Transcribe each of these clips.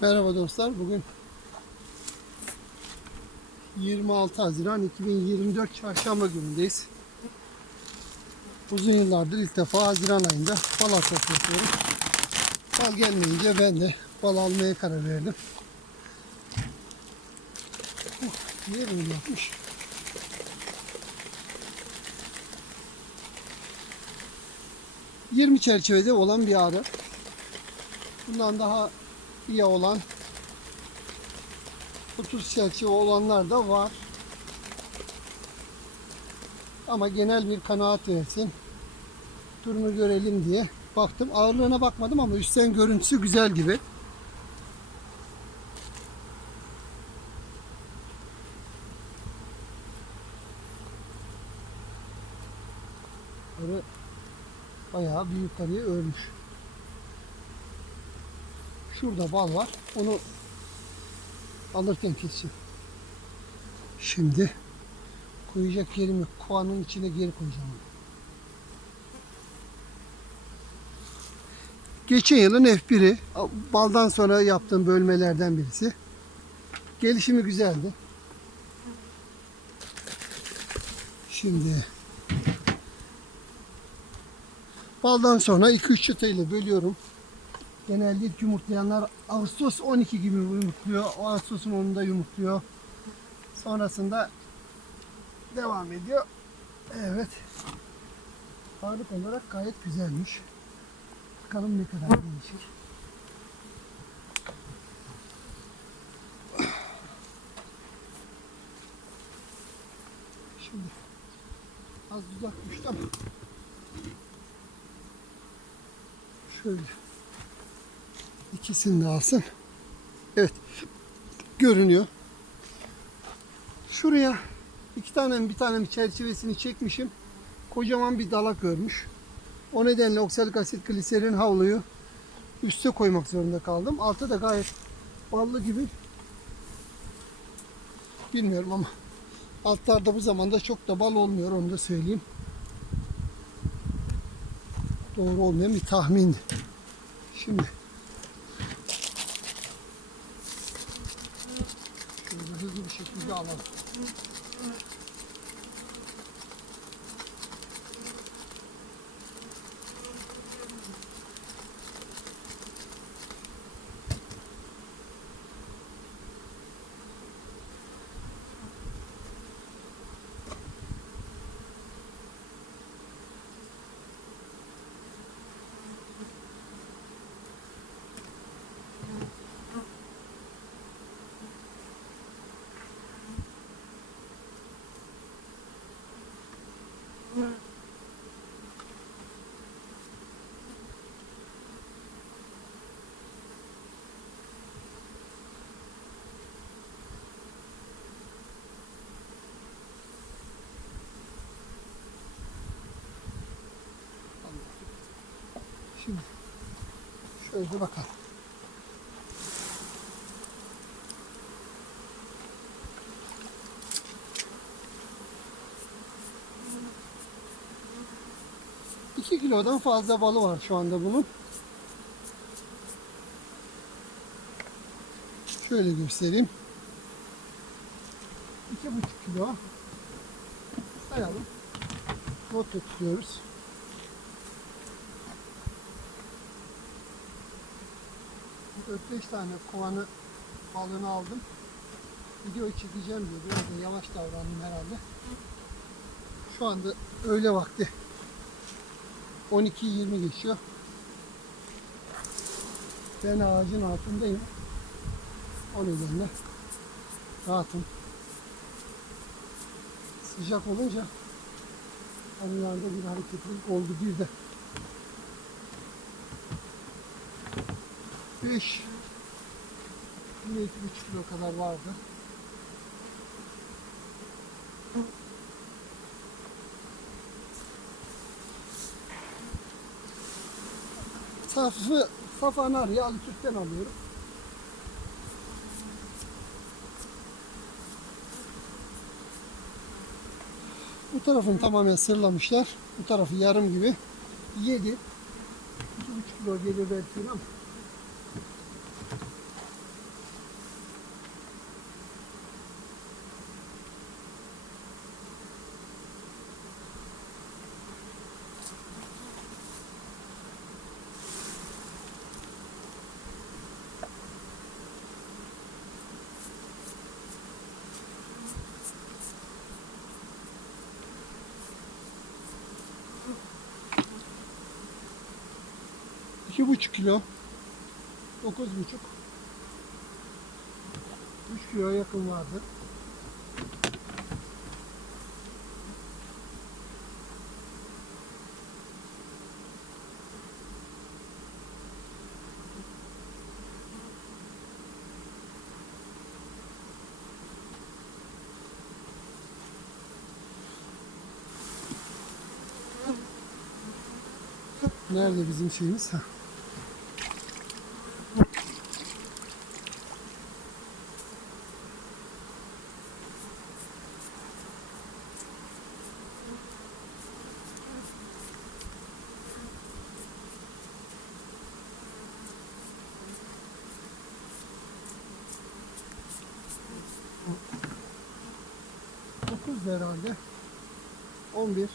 Merhaba dostlar. Bugün 26 Haziran 2024 Çarşamba günündeyiz. Uzun yıllardır ilk defa Haziran ayında bal atması yapıyorum. Bal gelmeyince ben de bal almaya karar verdim. Böyle yapmış? ...20 çerçevede olan bir arı. Bundan daha iyi olan 30 çerçeve olanlar da var. Ama genel bir kanaat versin. Durumu görelim diye baktım. Ağırlığına bakmadım ama üstten görüntüsü güzel gibi. Bayağı bir yukarıya örmüş. Şurada bal var. Onu alırken keseceğim. Şimdi koyacak yerim yok. Kovanın içine geri koyacağım. Geçen yılın F1'i baldan sonra yaptığım bölmelerden birisi. Gelişimi güzeldi. Şimdi baldan sonra 2-3 çıtayla bölüyorum. Genelde yumurtlayanlar Ağustos 12 gibi yumurtluyor. O Ağustos'un 10'unda yumurtluyor. Sonrasında devam ediyor. Evet. Ağırlık olarak gayet güzelmiş. Bakalım ne kadar değişir. Şimdi az uzakmıştı ama şöyle İkisini de alsın. Evet. Görünüyor. Şuraya iki tane bir tane çerçevesini çekmişim. Kocaman bir dalak örmüş. O nedenle oksalik asit gliserin havluyu üste koymak zorunda kaldım. Altı da gayet ballı gibi. Bilmiyorum ama altlarda bu zamanda çok da bal olmuyor onu da söyleyeyim. Doğru olmayan bir tahmin. Şimdi Şöyle hızlı bir şekilde alalım. Şimdi şöyle bakalım. İki kilodan fazla balı var şu anda bunun. Şöyle göstereyim. İki buçuk kilo. Sayalım. Not tutuyoruz. Dört beş tane kovanı balığını aldım. Video çekeceğim diye biraz da yavaş davrandım herhalde. Şu anda öğle vakti. 12-20 geçiyor. Ben ağacın altındayım. O nedenle rahatım. Sıcak olunca arılarda bir hareketlilik oldu bir de. 5 yine 2,5 kilo kadar vardı. Safı, saf anarya Alıtürk'ten alıyorum. Bu tarafını tamamen sırlamışlar. Bu tarafı yarım gibi. 7 2,5 kilo gelir belki ama bir buçuk kilo. Dokuz buçuk. Üç kilo yakın vardır. Nerede bizim şeyimiz? Heh. 9 herhalde. 11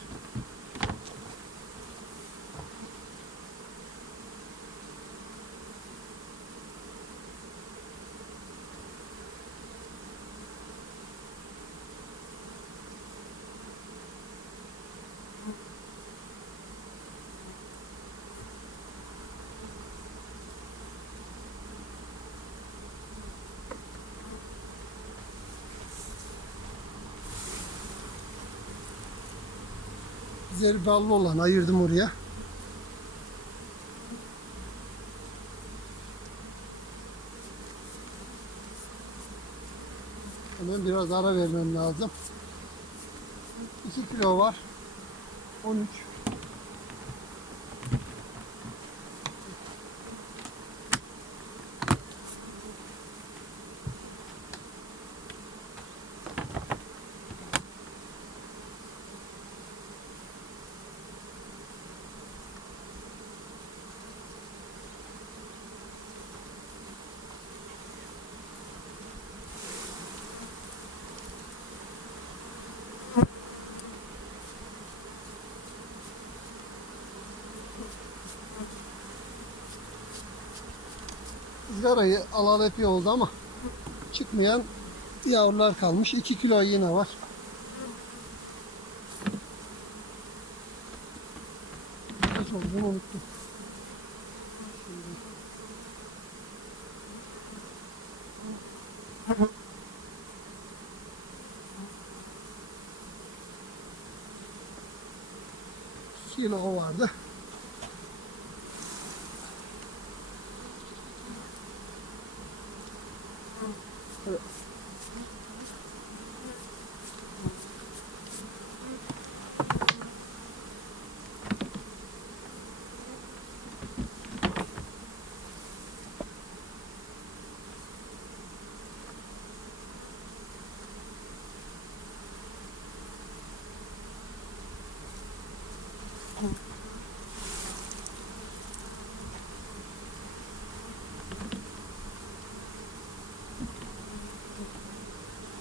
Gözleri ballı olan ayırdım oraya. Hemen biraz ara vermem lazım. 2 kilo var. 13 Izgarayı alalı epey oldu ama çıkmayan yavrular kalmış. 2 kilo yine var. Kaç unuttum. Kilo vardı.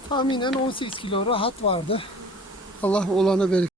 Tahminen 18 kilo rahat vardı. Allah olana bereket.